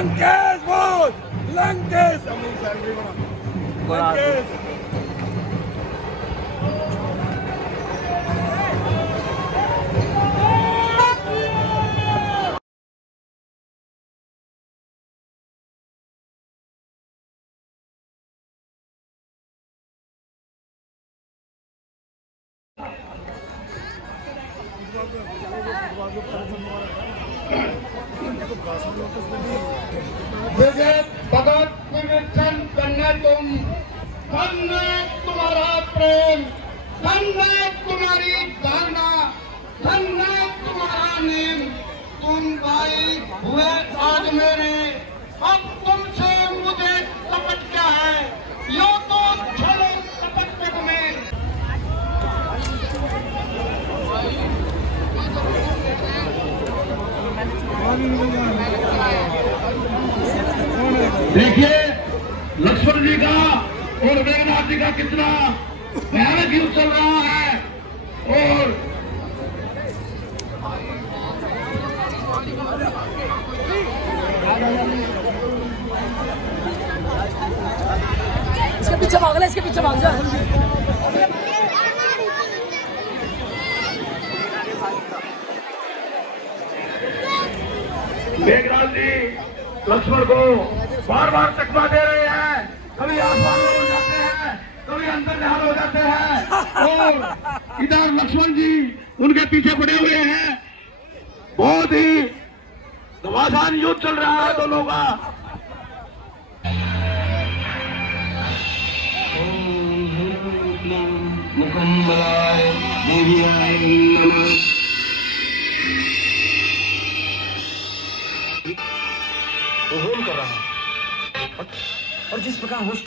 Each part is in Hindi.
लंकेश बोल, लंकेश लंकेश। भगत विवेचन करने तुम, करने तुम्हारा प्रेम, करने तुम्हारी धारणा, करने तुम्हारा नेम। तुम भाई हुए आज मेरे, अब तुमसे मुझे कपट क्या है, यो तो छोड़ो कपट पे तुम्हें। देखिए लक्ष्मण जी का और मेघनाथ जी का कितना भयानक युद्ध चल रहा है। और इसके पीछे भाग ले, इसके पीछे भाग जा। मेघनाथ जी लक्ष्मण को बार बार चकमा दे रहे हैं, कभी आसमान में हो जाते हैं, कभी अंतर्ध्यान हो जाते हैं। और इधर लक्ष्मण जी उनके पीछे पड़े हुए हैं। बहुत ही घमासान युद्ध चल रहा है दोनों का। मुकम्मलाय देवियाय नमः। वो होम कर रहा है और जिस प्रकार होस्ट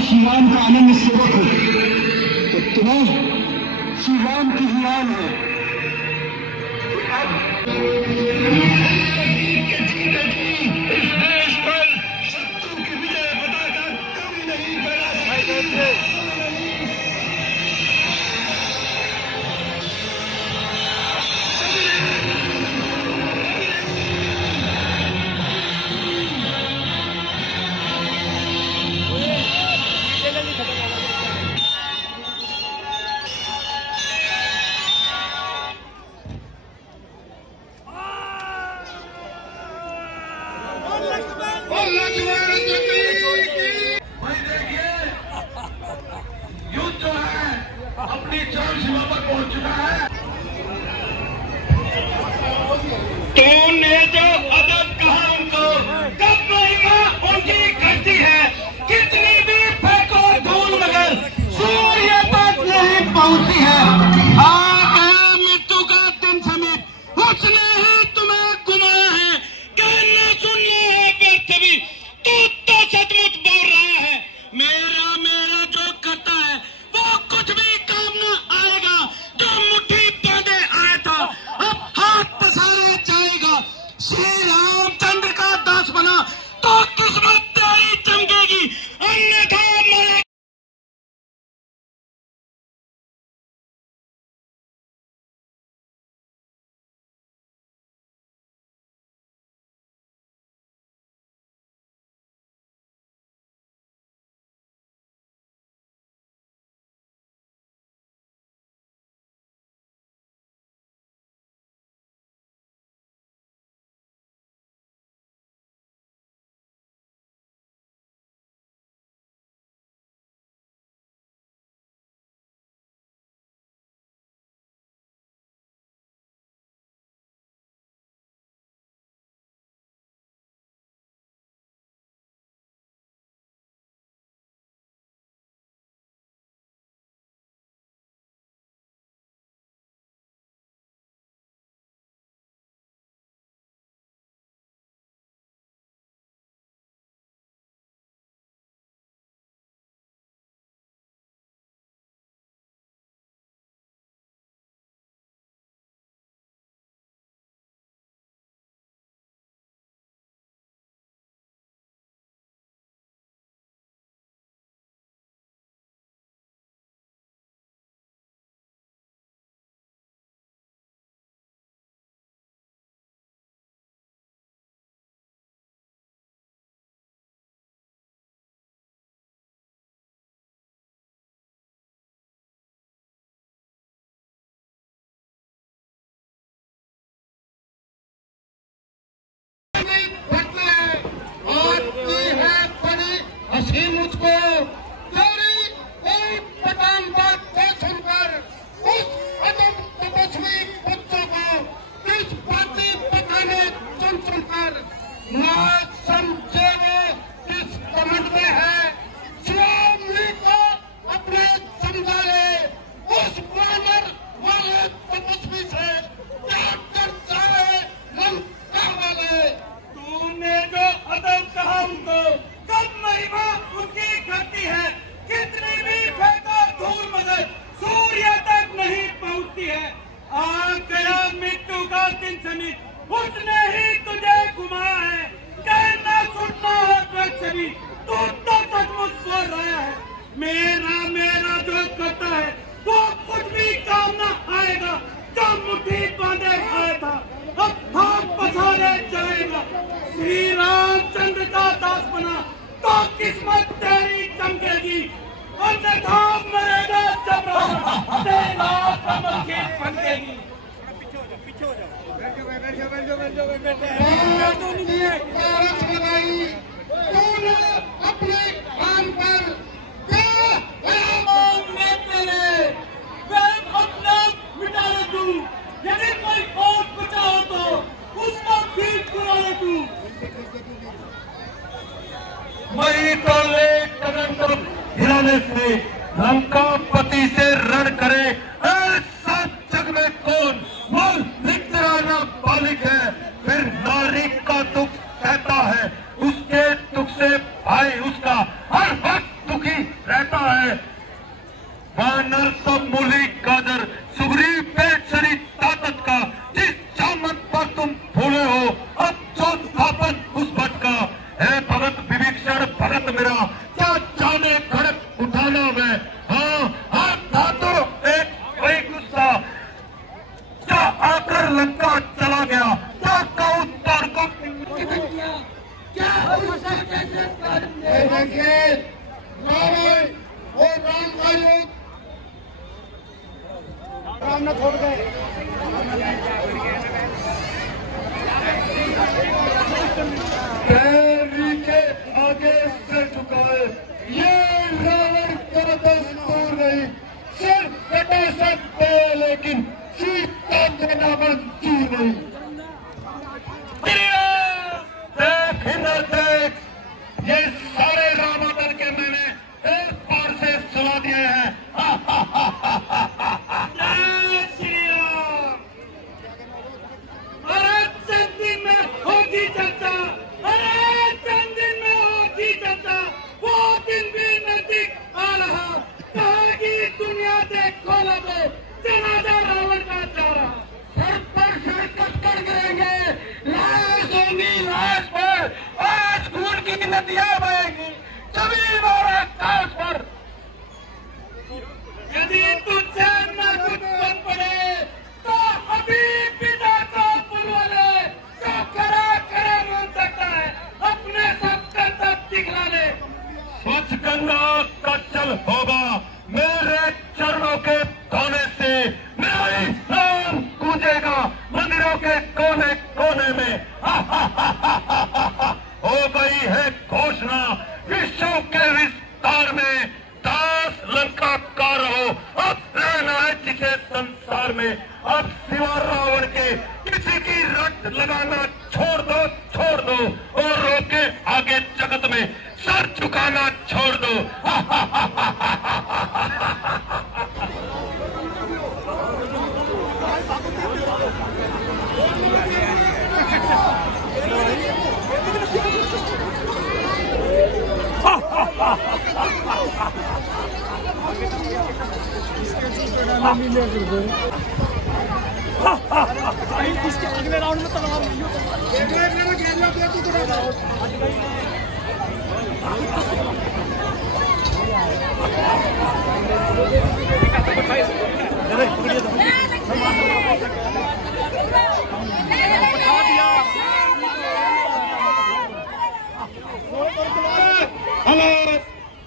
श्री राम का आनंद सेवक हो तो तुम्हें श्री राम की ही आन है। इस देश पर शत्रु की विजय बताकर कभी नहीं फैला। युद्ध जो है अपनी चरम सीमा पर पहुंच चुका है। तूने जो अदब कहा उनको, कब महिमा उनकी घटती है, कितनी भी फेंको धूल मगर सूर्य तक नहीं बढ़ते हैं। आज की है बड़ी हंसी मुझको तेरी एक बटाम बात को सुनकर उस अदब तपस्वी बच्चों को किस बाती बताने चुन चुनकर ना समझे वो किस कमंड में है स्वामी को अपने समझा ले उस ग्लैमर वाले तपस्वी से क्या करता है लंका वाले। तूने जो अदब कहा उनको कब महिमा उनकी घटती है कितनी भी फेंको धूल मगर सूर्य तक नहीं पहुंचती है। आ गया मृत्यु का दिन समीप उसने ही तुझे घुमाया है कहना सुनना हो सभी तू तो सचमुच सो रहा है। मेरा मेरा जो करता है वो कुछ भी काम न आएगा जो मुट्ठी बांधे खाया था अब हाथ पसारे जाएगा। श्री रामचंद्र का दास बना तो किस्मत तेरी चमकेगी अन्यथा मरेगा जबरा तेरा कमल की फंकेगी। तूने अपने काम पर अपना मिटा ले तू यदि कोई और बचा हो तो उसको भी बुला ले तू। मई को ले कदम को हिलाने से लंका पति से रण करे ऐसा जग में कौन बोल नित्राना बालिक है फिर नारी का दुख सहता है उसके दुख से भाई उसका हर वक्त दुखी रहता है। वानर सब मूली गाजर सुगरी पेट सरी ताकत का जिस जामत पर तुम भूले हो अब जो स्थापन उस भट का है भगत विभीषण भगत मेरा क्या जाने खड़क उठाना मैं। हाँ हाथ था तो एक वही गुस्सा क्या आकर लंका चला गया क्या कहूँ तार को क्या देखिए रावण और राम का युद्ध राम ने छोड़ गए नीचे आगे सिर झुकाए ये रावण का दस्तूर नहीं सिर कटा सकते लेकिन सीता देना मंजूर नहीं। देख न देख ये सारे रामादल के मैंने एक बार से सुना दिए हैं। अरे चंद दिन में होगी चर्चा अरे चंद दिन में होगी चर्चा वो दिन भी नजदीक आ रहा कहेगी दुनिया देखो लगो जनाजा रावण का जा रहा सर पर सिर कट कर गिरेंगे लाश होंगी लाश पर आज खून की नदियां बहेंगी जमीन और आकाश पर। यदि तुझे न कुछ बन पड़े तो अभी पिता को बुलवा ले जो करा करे मान सकता है अपने सब कर्तव्य दिखला ले। स्वच्छ गंगा का जल होगा मेरे चरणों के कोने से मेरा ही नाम गूंजेगा मंदिरों के कोने कोने में। हो गई है घोषणा विश्व के विस्तार में दास लंका का रहो अब रहना है जिसे संसार में अब सिवा रावण के किसी की रट लगाना छोड़ दो और रोके आगे जगत में सर झुकाना छोड़ दो। इसके अगले राउंड में तलवार नहीं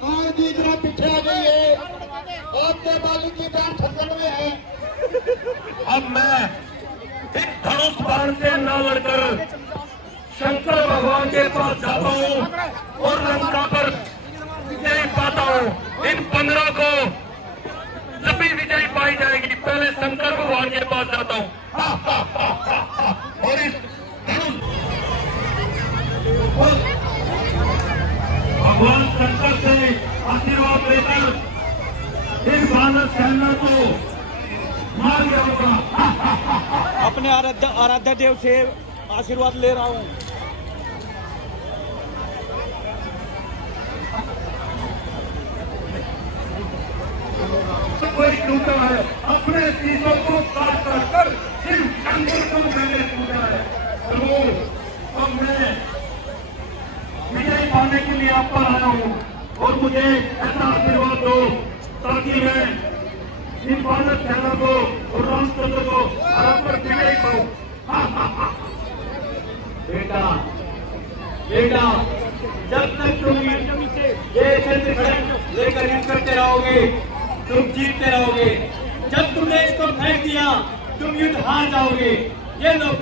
कार जी जरा पीछे आ गई है आपके मालिक की जान खतरे में है। अब मैं इस धनुष बाण से न लड़कर शंकर भगवान के पास जाता हूँ और लंका पर विजय पाता हूँ। इन 15 को जब भी विजय पाई जाएगी पहले शंकर भगवान के पास जाता हूँ और इस भगवान शंकर से आशीर्वाद लेकर इस भारत सेना को मार गया होगा। अपने आराध्य देव से आशीर्वाद ले रहा हूँ। कोई टूटा है अपने चीजों को काट काट कर सिर्फ शंकर को मैंने टूटा है। तो अब मैं विजय पाने के लिए आप पर आया हूँ और मुझे ऐसा आशीर्वाद दो ताकि मैं इन भारत सेना को और रामचंद्र को हरा कर विजय पाऊँ। बेटा बेटा जब तक तुम ये क्षेत्र लेकर इन करते रहोगे तुम जीतते रहोगे। जब तुमने इसको फेंक दिया तुम युद्ध हार जाओगे। ये लोग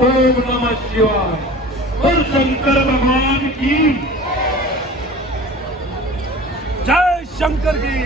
ओम नमः शिवाय और शंकर भगवान की जय शंकर की।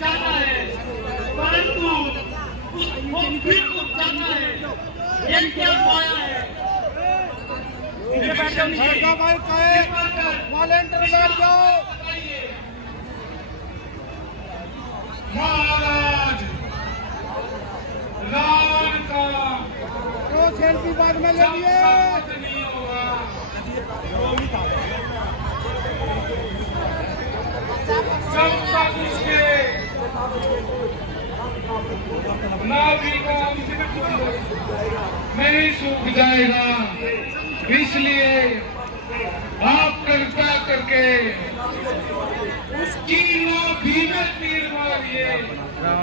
जाना है परंतु उसको फिर को जाना है। ये क्या पाया है वॉलेंटियर बैठ जाओ। महाराज रावण का तो सेल्फी बाद में ले लिए नहीं होगा। जब तक उसके नाभि का नहीं सूख जाएगा, इसलिए आप कृपया करके उसकी नाभि में तीर मारिए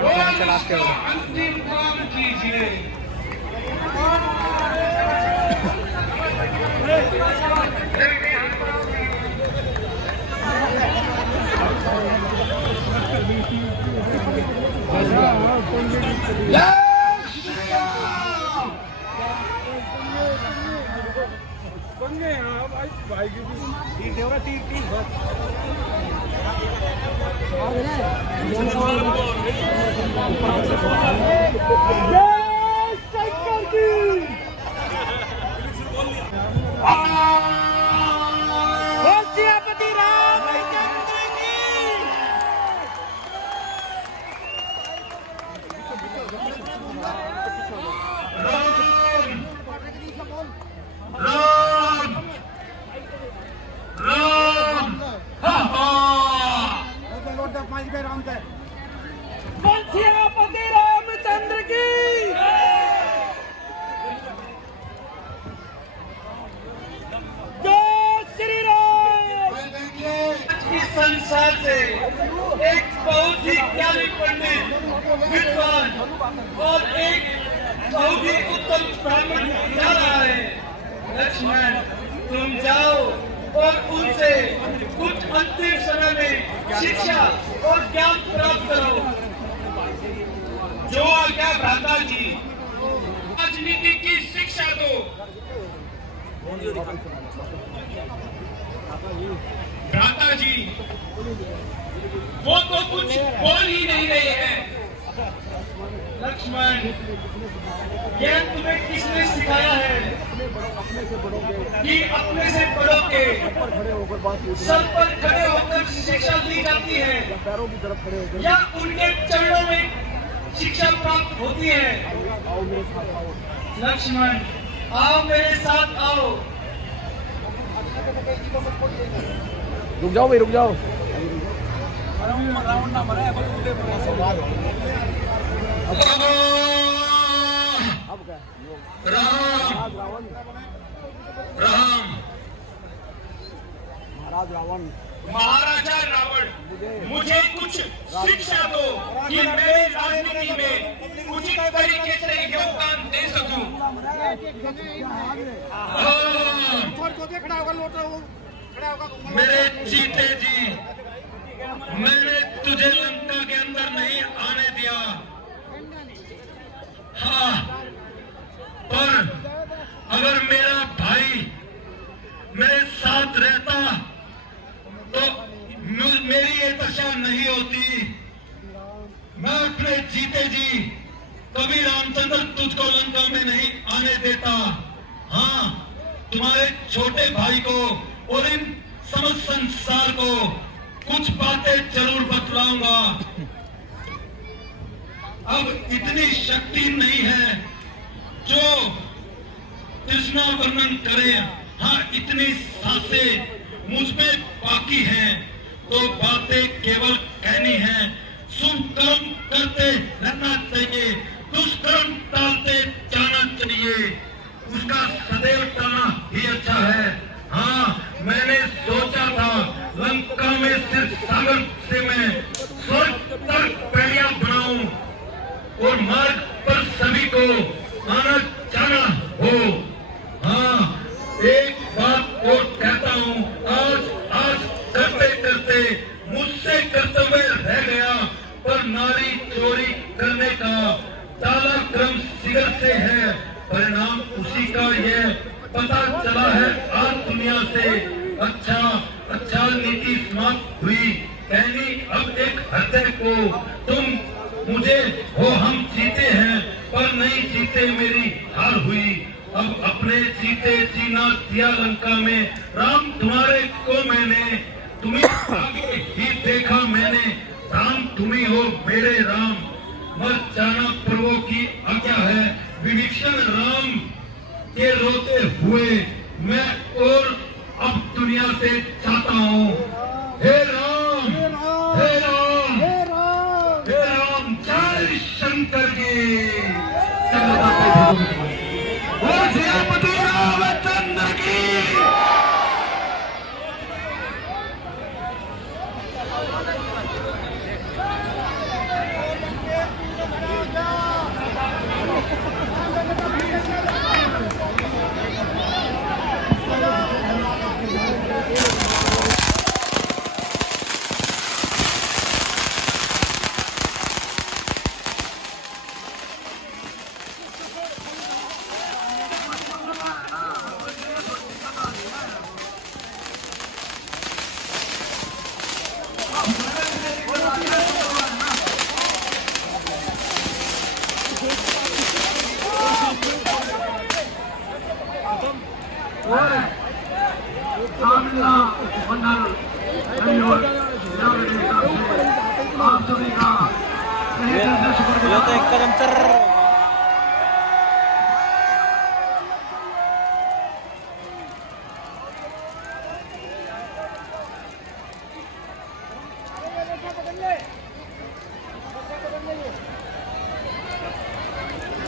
और उसका अंतिम काम कीजिए। सियापति रामचंद्र की। सियापति रामचंद्र की। संसार से एक बहुत ही ज्ञानी पंडित विद्वान और एक बहुत ही उत्तम ब्राह्मण जा रहा है। लक्ष्मण, तुम जाओ और उनसे कुछ अंतिम समय में शिक्षा और ज्ञान प्राप्त करो। जो आज्ञा भ्राता जी, राजनीति की शिक्षा दो। भ्राता जी, वो तो कुछ बोल ही नहीं रहे हैं। लक्ष्मण, यह तुम्हें किसने सिखाया है कि अपने से बड़ों के सर पर खड़े होकर शिक्षा दी जाती है या उनके चरणों में शिक्षा प्राप्त होती है? लक्ष्मण, आओ मेरे साथ आओ। रुक जाओ भाई, रुक जाओ। राम राम महाराजा रावण, मुझे कुछ शिक्षा दो कि मैं राजनीति में उचित तरीके से योगदान दे सकूं। मेरे चीते जी, मैंने तुझे लंका के अंदर नहीं आने दिया। हाँ, पर अगर मेरा भाई मेरे साथ रहता तो मेरी ये दशा नहीं होती। मैं अपने जीते जी कभी रामचंद्र तुझको लंका में नहीं आने देता। हाँ, तुम्हारे छोटे भाई को और इन समस्त संसार को कुछ बातें जरूर बतलाऊंगा। अब इतनी शक्ति नहीं है जो तृष्णा वर्णन करे। हाँ, इतनी सांसें मुझ में बाकी हैं, तो बातें केवल कहनी है। शुभ कर्म करते रहना चाहिए, दुष्कर्म टालते जाना चाहिए। उसका सदैव टालना ही अच्छा है। हाँ, मैंने सोचा था लंका में सिर्फ सागर से मैं स्वर्ग तक पैड़ियां बनाऊं और मार्ग पर सभी को आना जाना हो। हाँ, एक बात और कहता हूँ, आज करते करते मुझसे कर्तव्य रह गया, पर नारी चोरी करने का ताला क्रम सिगर से है। परिणाम उसी का यह पता चला है आज दुनिया से। अच्छा नीति समाप्त हुई। कहनी अब एक हृदय को, तुम मुझे हो, हम जीते हैं पर नहीं जीते, मेरी हार हुई। अब अपने जीते जीना दिया लंका में। राम तुम्हारे को मैंने, तुम्हें आगे ही देखा मैंने। राम तुम्ही हो मेरे राम, मर जाना प्रभु की आज्ञा है। विभीषण राम के रोते हुए मैं और अब दुनिया से चाहता हूँ। हे राम, हे राम, हे राम, हे राम, जय शंकर जी। सियापति रामचंद्र की। शामिला मंडल आप सभी का ये तो एक कदम चर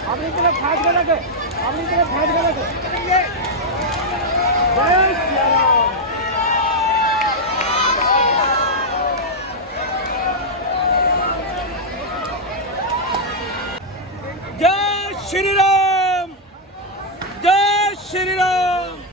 अपनी तरफ फाट गलत है, अपनी तरफ फाट गलत है।